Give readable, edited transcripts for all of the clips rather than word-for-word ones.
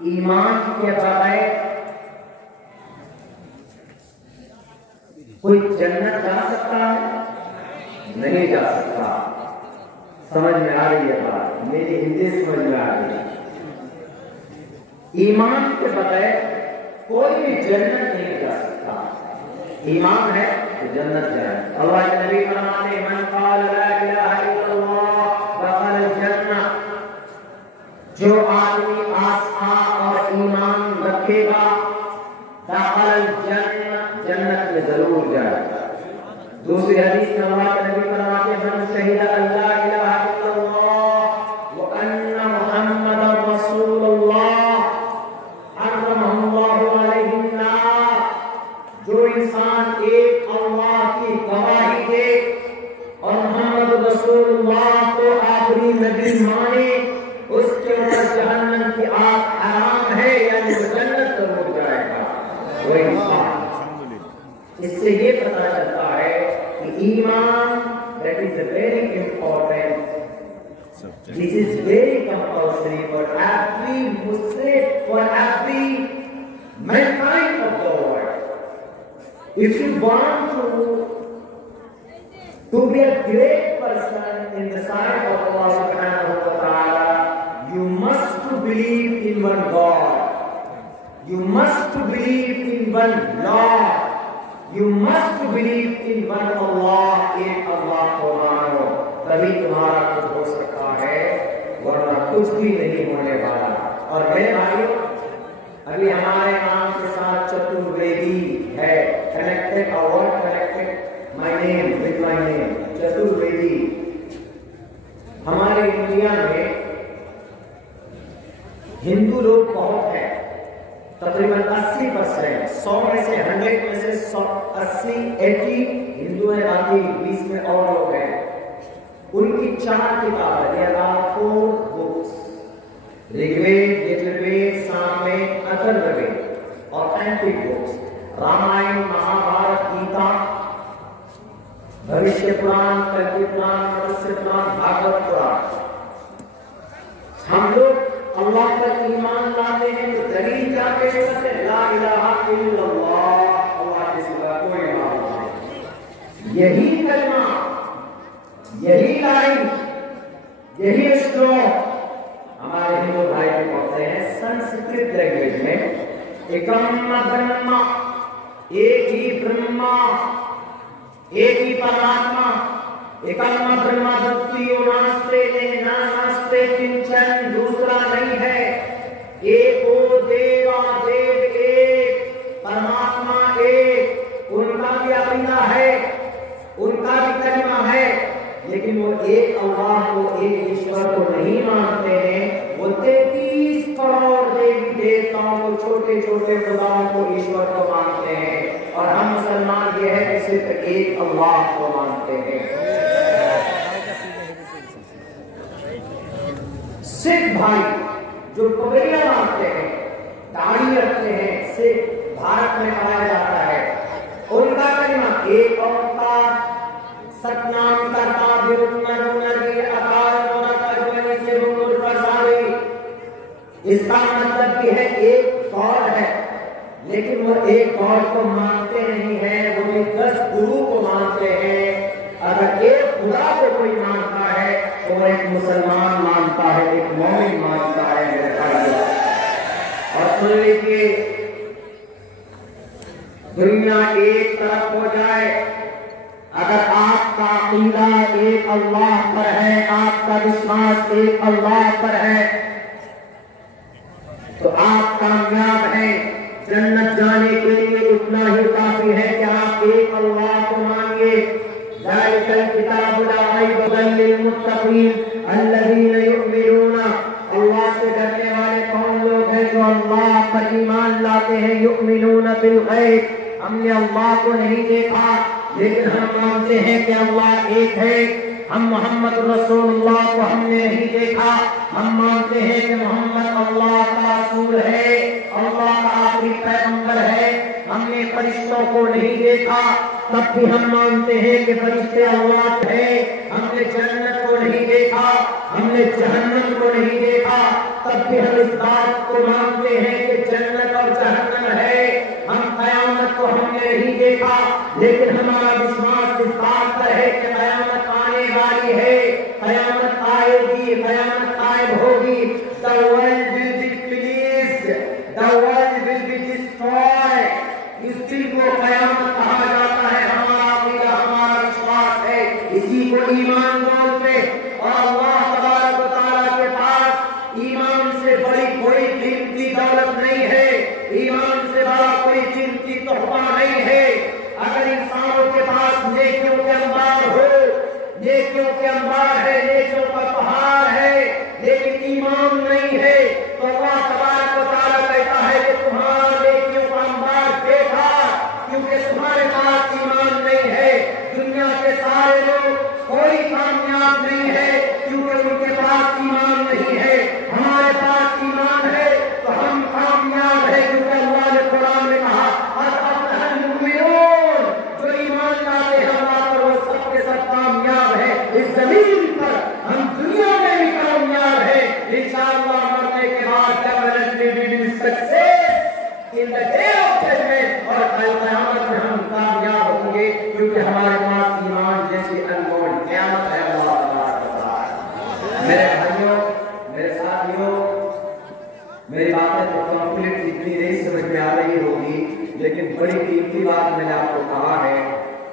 ایمان کے بغیر کوئی جنت جا سکتا ہے؟ نہیں جا سکتا۔ سمجھ میں آ رہی ہے بات؟ میری ہندی سمجھ میں آ رہی ہے؟ ایمان کے بغیر کوئی بھی جنت نہیں جا سکتا۔ ایمان ہے تو جنت جائے۔ اللہ کے نبی فرماتے ہیں من قال لا الہ الا اللہ دخل الجنہ، جو آدمی آسا اور ایمان رکھے گا دخل الجنہ، جنت میں ضرور جائے گا۔ دوسری حدیث میں اللہ کے نبی فرماتے ہیں من شہد اللہ الہ الا اللہ وان محمد رسول اللہ حرمہ اللہ علیہ النار، جو انسان ایک اللہ کی گواہی دے اور محمد رسول اللہ کو آخری نبی مانے، اس کے اوپر جہنم کی آگ حرام ہے، یعنی وہ جنت ضرور جائے گا وہ انسان۔ اس سے یہ پتہ چلتا ہے کہ ایمان that is a very important, this is very compulsory for every Muslim, for every mankind of the world. If you want to be a great person in the sight of Allah subhanahu wa ta'ala, you must to believe in one God, you must to believe in one Lord, you must to believe in one Allah، ایک اللہ کو مانو، تبھی تمہارا کچھ ہو سکتا ہے، ورنہ کچھ بھی نہیں ہونے والا۔ اور میرے بھائیو، ابھی ہمارے نام کے ساتھ چترویدی ہے، connected or what connected my name with my name، Chaturvedi. ہمارے انڈیا میں ہندو لوگ بہت ہیں، تقریباً 80%، 100 میں سے 100 میں سے 80 ہندو ہیں، باقی 20 میں اور لوگ ہیں۔ ان کی 4 کتابیں، there are 4 books، Rigveda, Yajurveda, Samaveda, Atharvaveda, authentic books، Ramayan, Mahabharat, Gita, بھوشیہ پران، کلکی پران، متسیہ پران، بھاگوت پران۔ ہم لوگ اللہ پر ایمان لاتے ہیں تو دلیل کیا پیش کرتے ہیں؟ لا الہ الا اللہ، اللہ کے سوا کوئی معبود نہیں۔ یہی کلمہ، یہی لائن، یہی شلوک ہمارے ہندو بھائی بھی پڑھتے ہیں سنسکرت لینگویج میں۔ ایکم برہما، ایک ہی برہما، ایک ہی پرماتما، ایکم برہما دتیو ناستے ناستے کنچن، دوسرا نہیں ہے، ایکو دیوا دیو ایک، پرماتما ایک۔ ان کا بھی عقیدہ ہے، ان کا بھی کلمہ ہے، لیکن وہ ایک اللہ کو، ایک ایشور کو نہیں مانتے ہیں۔ وہ 33 کروڑ دیوی دیوتاؤں کو، چھوٹے چھوٹے خداؤں کو، ایشور کو مانتے ہیں، اور ہم مسلمان یہ ہے کہ صرف ایک اللہ کو مانتے ہیں۔ سکھ بھائی جو پگڑیاں مانتے ہیں، داڑھی رکھتے ہیں، سکھ بھارت میں پایا جاتا ہے، ان کا کلمہ ایک اوتار ستنام کرتا بیرونی اکار نونا سے بنور پرساوی۔ اس کا مطلب بھی ہے ایک گاڈ ہے، لیکن وہ ایک گاڈ کو مانتے نہیں ہیں، وہ بھی 10 گرو کو مانتے ہیں۔ اگر ایک خدا کو کوئی مانتا ہے تو وہ ایک مسلمان مانتا ہے، ایک مومن مانتا ہے میرے بھائیو۔ اور سن لیجیے، دنیا ایک طرف ہو جائے، اگر آپ کا عقیدہ ایک اللہ پر ہے، آپ کا وشواس ایک اللہ پر ہے، تو آپ کامیاب ہیں۔ جنت جانے کے لیے اتنا ہی کافی ہے کہ آپ ایک اللہ کو مانیے۔ ذالک الکتاب لا ریب ھدی للمتقین الذین یؤمنون، اللہ سے ڈرنے والے کون لوگ ہیں؟ جو اللہ پر ایمان لاتے ہیں۔ یؤمنون بالغیب، ہم نے اللہ کو نہیں دیکھا لیکن ہم مانتے ہیں کہ اللہ ایک ہے۔ ہم محمد رسول اللہ کو ہم نے نہیں دیکھا، ہم مانتے ہیں کہ محمد اللہ کا رسول ہے، اللہ کا آخری پیغمبر ہے۔ ہم نے فرشتوں کو نہیں دیکھا، تب بھی ہم مانتے ہیں کہ فرشتے اللہ ہے۔ ہم نے جنت کو نہیں دیکھا، ہم نے جہنم کو نہیں دیکھا، تب بھی ہم اس بات کو مانتے ہیں کہ جنت اور جہنم ہے. ہم قیامت کو ہم نے نہیں دیکھا لیکن ہمارا وشواس اس بات پر ہے کہ قیامت آنے والی ہے, قیامت آئے گی, قیامت قائم ہوگی. The world will be finished, the world will be destroyed. اس دن کو قیامت کہا جاتا ہے. ہمارا عقیدہ, ہمارا وشواس ہے, اسی کو ایمان بولتے. اور اللہ تبارک و تعالیٰ کے پاس ایمان سے بڑی کوئی قیمتی دولت نہیں ہے, ایمان سے بڑا کوئی قیمتی تحفہ نہیں ہے. اگر انسانوں کے پاس نیکیوں کے انبار ہو, نیکیوں کے انبار ہے, نیکیوں کا پہاڑ ہے, لیکن ایمان نہیں ہے, تو اللہ تبارک و تعالیٰ کہتا ہے کہ تمہارا نیکیوں کا انبار بیکار, کیونکہ تمہارے پاس ایمان نہیں ہے. دنیا کے سارے لوگ کوئی کامیاب نہیں ہے کیونکہ ان کے پاس ایمان نہیں ہے. ہمارے پاس ایمان ہے تو ہم کامیاب ہے, کیونکہ اللہ نے قرآن میں کہا المؤمنون, جو ایمان لاتے ہیں اللہ پر وہ سب کے سب کامیاب ہے. اس زمین پر ہم دنیا میں بھی کامیاب ہے, انشاءاللہ مرنے کے بعد in the day of judgment, اور قیامت میں ہم کامیاب ہوں گے کیونکہ ہمارے پاس ایمان جیسی انمول قیامت ہے. اللہ تبارک و تعالیٰ. میرے بھائیوں, میرے ساتھیوں, میری باتیں تو کمپلیٹ اتنی نہیں سمجھ میں آ رہی ہوگی, لیکن بڑی قیمتی بات میں نے آپ کو کہا ہے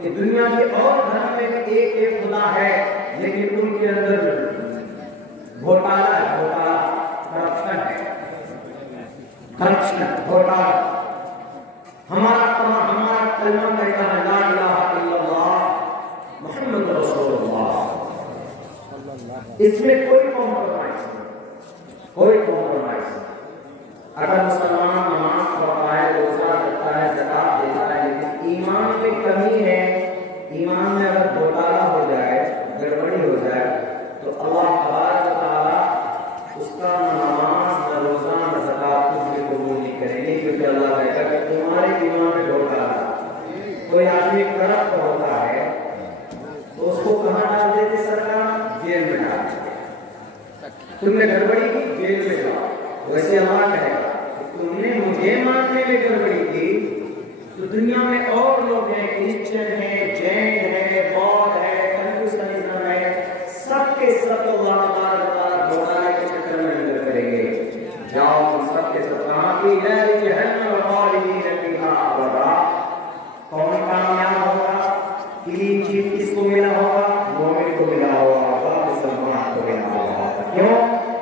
کہ دنیا کے اور دھرم میں ایک ایک خدا ہے, لیکن ان کے اندر گھوٹالا ہے, گھوٹالا, کرپشن ہے, کرپشن, گھوٹالا. ہمارا کلمہ کہتا ہے لا الہ الا اللہ محمد رسول اللہ, اس میں کوئی کمپرومائز نہیں, کوئی کمپرومائز نہیں. اگر مسلمان نماز پڑھتا ہے, روزہ رکھتا ہے, زکات دیتا ہے, لیکن ایمان میں کمی ہے, ایمان میں اگر گھوٹالا ہو جائے, گڑبڑی ہو جائے, تو اللہ تبارک و تعالیٰ اس کا نہ نماز, نہ روزہ, نہ زکات کچھ بھی قبول نہیں کریں گے, کیونکہ اللہ کہتا ہے کہ تمہارے ایمان میں گھوٹالا. کوئی آدمی کرپٹ ہوتا ہے تو اس کو کہاں ڈال دیتے سرکار؟ جیل میں ڈال دیتے. تم نے گڑبڑی کی, جیل میں جاؤ. ویسے اللہ کہے گا تم نے مجھے ماننے میں گڑبڑی کی تو دنیا میں اور لوگ ہیں, کرسچن ہیں, جین ہے, بودھ ہے, کنفیوشنزم ہے, سب کے سب اللہ تبارک و تعالیٰ گھوٹالے کے چکر میں اندر کریں گے. جاؤ سب کے سب کہاں کی جہنم خالدین فیہا ابدا. کون کامیاب ہوگا؟ کلین چیٹ کس کو ملا ہوگا؟ مومن کو ملا ہوگا, مسلمان کو ملا ہوگا. کیوں؟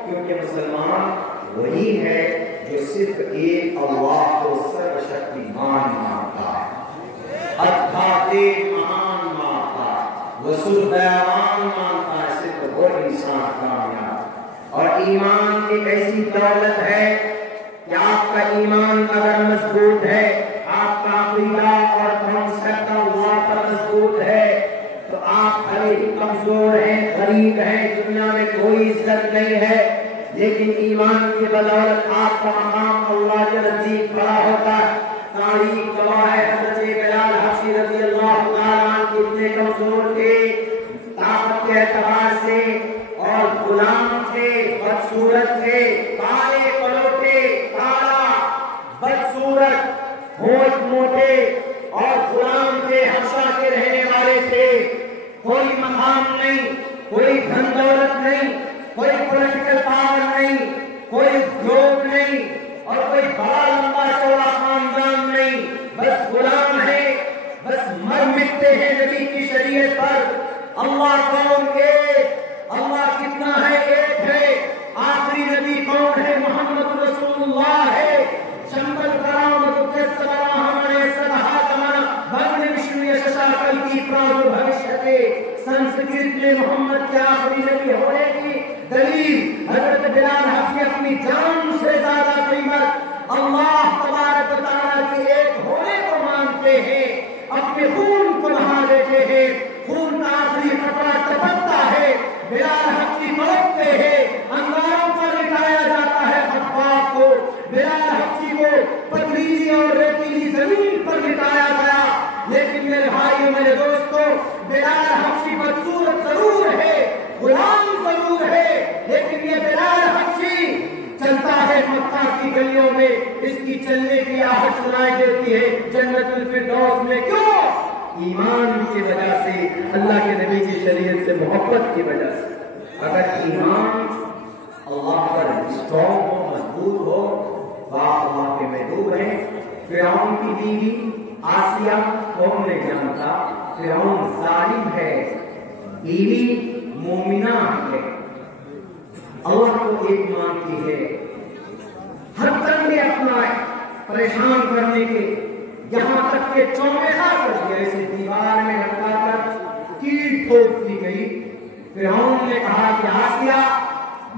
کیونکہ مسلمان وہی ہے جو صرف ایک اللہ کو سرشکتیمان مانتا ہے, ادھاتے مہان مانتا ہے, وسودیوان مانتا ہے. صرف وہ انسان کامیاب. اور ایمان ایک ایسی دولت ہے کہ آپ کا ایمان اگر مضبوط ہے, آپ کا عقیدہ اور کنسپٹ اللہ پر مضبوط ہے, تو آپ بھلے ہی کمزور ہیں, غریب ہیں, دنیا میں کوئی عزت نہیں ہے, لیکن ایمان کی بدولت آپ کا مقام اللہ کے نزدیک بڑا ہوتا ہے. تاریخ گواہ ہے حضرت بلال حبشی رضی اللہ تعالیٰ عنہ کتنے کمزور تھے طاقت کے اعتبار سے, اور غلام تھے, بدصورت تھے, کالے پلوٹے, کالا, بدصورت, ہوٹ موٹے, اور غلام تھے, حبشہ کے رہنے والے تھے. کوئی مقام نہیں, کوئی دھن دولت نہیں, کوئی پولیٹیکل پاور نہیں, کوئی ادیوگ نہیں, اور کوئی بڑا لمبا چوڑا خاندان نہیں, بس غلام ہے, بس مر مٹتے ہیں نبی کی شریعت پر. اللہ کون ایک, اللہ کتنا ہے, ایک ہے. آخری نبی کون ہے؟ محمد رسول اللہ ہے. شمبل کرامت کسبرا ہمارے سدھا کمنا بھگن وشنو یششا کل کی پرانو بھوشیتے. سنسکرت میں محمد کے آخری نبی ہونے کی دلیل حضرت بلال حبشی اپنی جان سے زیادہ قیمت اللہ تبارک و تعالیٰ کے ایک ہونے کو مانتے ہیں, اپنے خون کو بہا دیتے ہیں. خون کا آخری قطرہ ٹپکتا ہے, بلال حبشی مرتے ہیں, انگاروں پر لٹایا جاتا ہے خطاب کو. بلال حبشی کو پتھریلی اور ریتیلی زمین پر لٹایا گیا. لیکن میرے بھائیوں, میرے دوستوں, بلال حبشی بدصورت ضرور ہے, غلام ضرور ہے, لیکن یہ بلال حبشی گلیوں میں اس کی چلنے کی آہٹ سنائی دیتی ہے جنت الفردوس میں. کیوں؟ ایمان کی وجہ سے، اللہ کے نبی کی شریعت سے محبت کی وجہ سے. اگر ایمان اللہ پر اسٹرانگ ہو، مضبوط ہو، باپ اللہ کے محبوب ہیں. فرعون کی بیوی آسیہ کون نے جانتا؟ فرعون ظالم ہے، بیوی مومنہ ہے، اللہ کو ایک مانتی ہے. ہر طرح اپنا پریشان کرنے کے، یہاں تک کہ چومیخا کر دیا، اسے دیوار میں لٹکا کر کیل ٹھوک دی گئی. فرعون نے کہا کہ آسیہ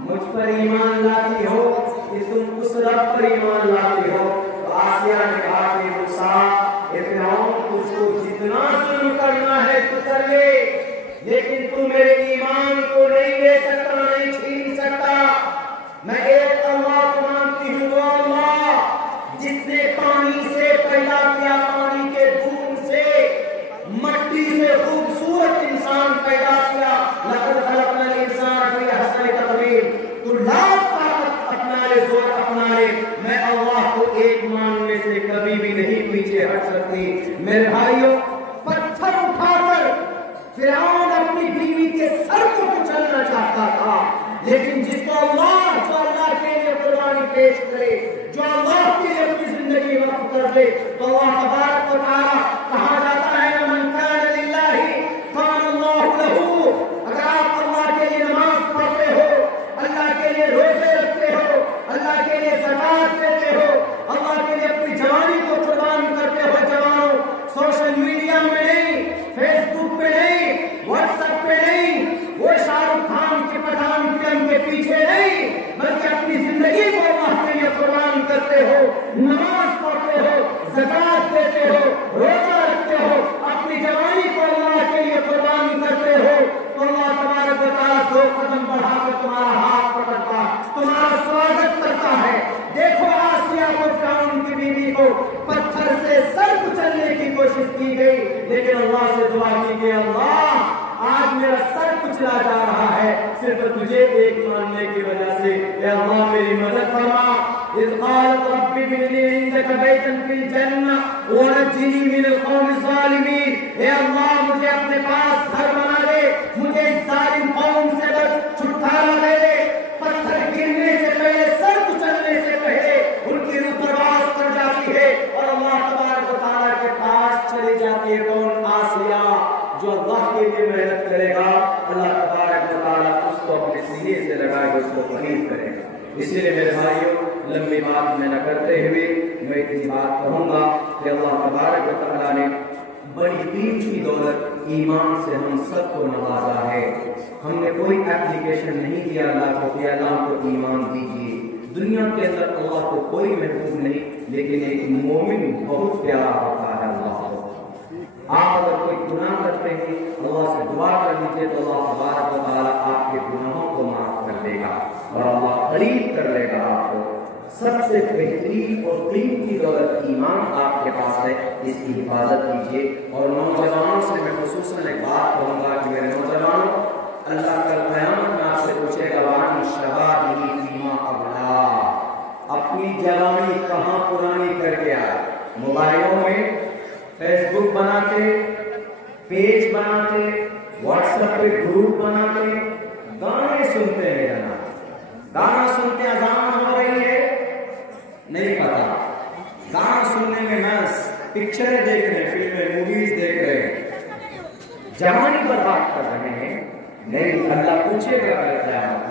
مجھ پر ایمان لاتی ہو کہ تم اس رب پر ایمان لاتی ہو؟ تو آسیہ نے کہا کہ موسیٰ، اے فرعون، تجھ کو جتنا ظلم کرنا ہے تو کر لے، لیکن تو میرے ایمان کو نہیں لے سکتا، نہیں چھین سکتا. میں ایک اللہ کو مانتی ہوں، وہ اللہ جس نے پانی سے پیدا کیا، پانی کے بوند سے، مٹی سے خوبصورت انسان پیدا کیا. لقد خلقنا الانسان فی احسن تقویم. تو لاکھ طاقت اپنا لے، زور اپنا لے، میں اللہ کو ایک ماننے سے کبھی بھی نہیں پیچھے ہٹ سکتی. میرے بھائیوں، پتھر اٹھا کر فرعون اپنی بیوی کے سر کو کچلنا چاہتا تھا، لیکن جس کو اللہ، جو اللہ کے لیے قربانی پیش کرے، جو اللہ کے لیے اپنی زندگی وقف کر دے، تو اللہ تبارک و تعالیٰ کہا جاتا ہے من کان للہ کان اللہ لہ. اگر آپ اللہ کے لیے نماز پڑھتے ہو، اللہ کے لیے روزے رکھتے ہو، اللہ کے لیے زکات دیتے ہو، اللہ کے لیے اپنی جوانی کو قربان کرتے ہو. جوانوں، سوشل میڈیا میں نہیں، فیس بک پہ نہیں، واٹس ایپ پہ نہیں، وہ شاہ رخ خان کی پٹھان فلم کے پیچھے نہیں، بلکہ اپنی زندگی کو اللہ کے لیے قربان کرتے ہو، نماز پڑھتے ہو، زکات دیتے ہو، روزہ رکھتے ہو، اپنی جوانی کو اللہ کے لیے قربان کرتے ہو، تو اللہ تبارک و تعالیٰ دو قدم بڑھا کر تمہارا ہاتھ پکڑتا، تمہارا سواگت کرتا ہے. دیکھو آسیہ کو، فرعون کی بیوی کو پتھر سے سر کچلنے کی کوشش کی گئی، لیکن اللہ سے دعا کی کہ اللہ آج میرا سر کچلا جا رہا ہے صرف تجھے ایک ماننے کی وجہ سے. اے اللہ میری مدد فرما. اذ قالت رب ابن لي عندك بيتا في الجنة ونجني من القوم الظالمين. اے اللہ مجھے اپنے پاس گھر بنا دے، مجھے اس ظالم قوم سے چھٹکارا دے دے. پتھر گرنے سے پہلے، سر کچلنے سے پہلے ان کی روح پرواز کر جاتی ہے اور اللہ تبارک و تعالیٰ کے پاس چلی جاتی ہے. کون؟ آسیہ. جو اللہ کے لیے محنت کرے گا، اللہ تبارک و تعالیٰ اس کو اپنے سینے سے لگائے گا، اس کو قریب کرے گا. اسی لیے میرے بھائیوں، لمبی بات میں نہ کرتے ہوئے میں اتنی بات کہوں گا کہ اللہ تبارک و تعالیٰ نے بڑی قیمتی دولت ایمان سے ہم سب کو نوازا ہے. ہم نے کوئی اپلیکیشن نہیں دیا اللہ کو کہ اللہ کو ایمان دیجیے. دنیا کے اندر اللہ کو کوئی محبوب نہیں، لیکن ایک مومن بہت پیارا ہوتا ہے اللہ کو. آپ اگر کوئی گناہ کرتے ہیں، اللہ سے دعا کر لیجیے تو اللہ تبارک و تعالیٰ آپ کے گناہوں کو معاف کر دے گا اور اللہ قریب کر لے گا آپ کو. سب سے بہترین اور قیمتی دولت ایمان آپ کے پاس ہے، اس کی حفاظت کیجیے. اور نوجوانوں سے میں خصوصاً ایک بات کہوں گا کہ میرے نوجوانوں، اللہ کل قیامت میں آپ سے پوچھے گا وعن شبابہ فیما ابلا، اپنی جوانی کہاں پرانی کر کے آئے؟ موبائلوں میں فیس بک بناتے، پیج بناتے، واٹس ایپ پہ گروپ بناتے، گانے سنتے ہیں. گانا سنتے اذان ہو رہی ہے نہیں پتا، گانا سننے میں مست، پکچریں دیکھ رہے ہیں، فلمیں موویز دیکھ رہے ہیں، جوانی برباد کر رہے ہیں. نہیں، اللہ پوچھے گا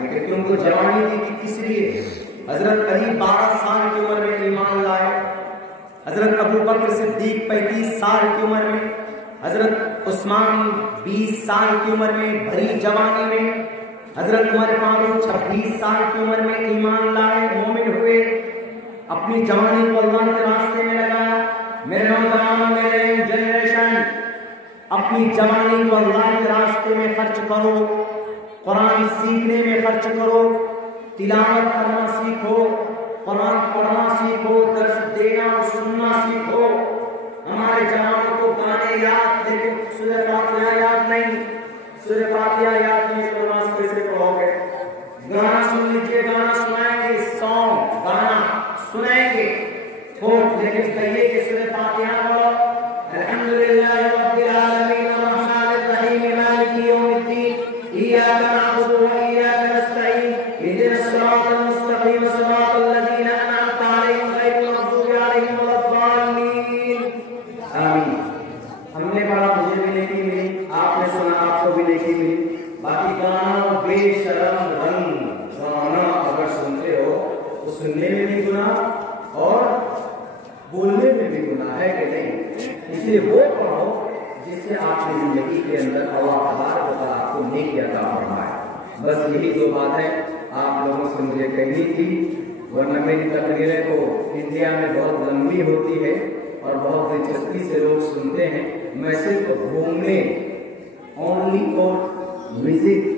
کہ تم کو جوانی دی تھی کس لیے؟ حضرت علی 12 سال کی عمر میں ایمان لائے، حضرت ابو بکر صدیق 35 سال کی عمر میں، حضرت عثمان 20 سال کی عمر میں بھری جوانی میں، حضرت عمر فاروق 26 سال کی عمر میں ایمان لائے، مومن ہوئے، اپنی جوانی کو اللہ کے راستے میں لگایا. میرے نوجوان، میرے جنریشن، اپنی جوانی کو اللہ کے راستے میں خرچ کرو، قرآن سیکھنے میں خرچ کرو، تلاوت کرنا سیکھو، قرآن پڑھنا سیکھو، درس دینا اور سننا سیکھو. ہمارے جوانوں کو گانے یاد، لیکن سورہ فاتحہ یاد نہیں، سورہ فاتحہ یاد نہیں، تو نماز کیسے پڑھو گے؟ گانا سن لیجیے، گانا سنائیں گے، سانگ، گانا سنائیں گے خوب، لیکن کہیے کہ سورہ فاتحہ پڑھو الحمدللہ رب العالمین الرحمن الرحیم مالک یوم الدین ایاک نعبد و ایاک نستعین اهدنا الصراط المستقیم صراط الذین انعمت علیہم غیر المغضوب علیہم ولا الضالین آمین۔ ہم نے پڑھا، مجھے بھی نیکی ملی، آپ نے سنا، آپ کو بھی نیکی ملی۔ باقی گانا بے شرم رنگ گانا اگر سنتے ہو تو سننے میں بھی گناہ اور بولنے میں بھی گناہ ہے کہ نہیں؟ اس لیے وہ پڑھو جس سے آپ کی زندگی کے اندر اللہ تبارک و تعالیٰ آپ کو نیکی عطا فرمائے۔ بس یہی دو باتیں آپ لوگوں سے مجھے کہنی تھی، ورنہ میری تقریریں تو انڈیا میں بہت لمبی ہوتی ہے اور بہت دلچسپی سے لوگ سنتے ہیں۔ میں صرف گھومنے اونلی فور وزٹ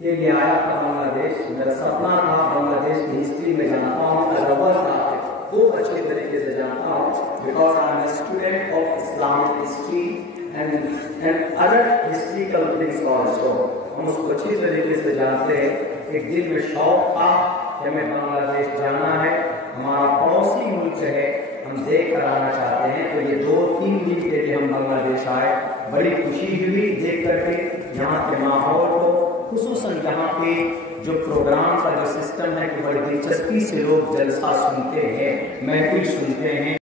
کے لیے آیا تھا بنگلہ دیش۔ میرا سپنا تھا بنگلہ دیش کی ہسٹری میں جانتا ہوں، اربا تھا خوب اچھے طریقے سے جانتا ہوں، because I am a student of Islamic history and other historical things also. ہم اس کو اچھی طریقے سے جانتے ہیں۔ ایک دل میں شوق تھا کہ ہمیں بنگلہ دیش جانا ہے، ہمارا پڑوسی ملک ہے، ہم دیکھ کر آنا چاہتے ہیں۔ تو یہ 2-3 دن کے لیے ہم بنگلہ دیش آئے، بڑی خوشی ہوئی دیکھ کر کے یہاں کے ماحول کو، خصوصاً یہاں پہ جو پروگرام کا جو سسٹم ہے کہ بڑی دلچسپی سے لوگ جلسہ سنتے ہیں، محفل سنتے ہیں۔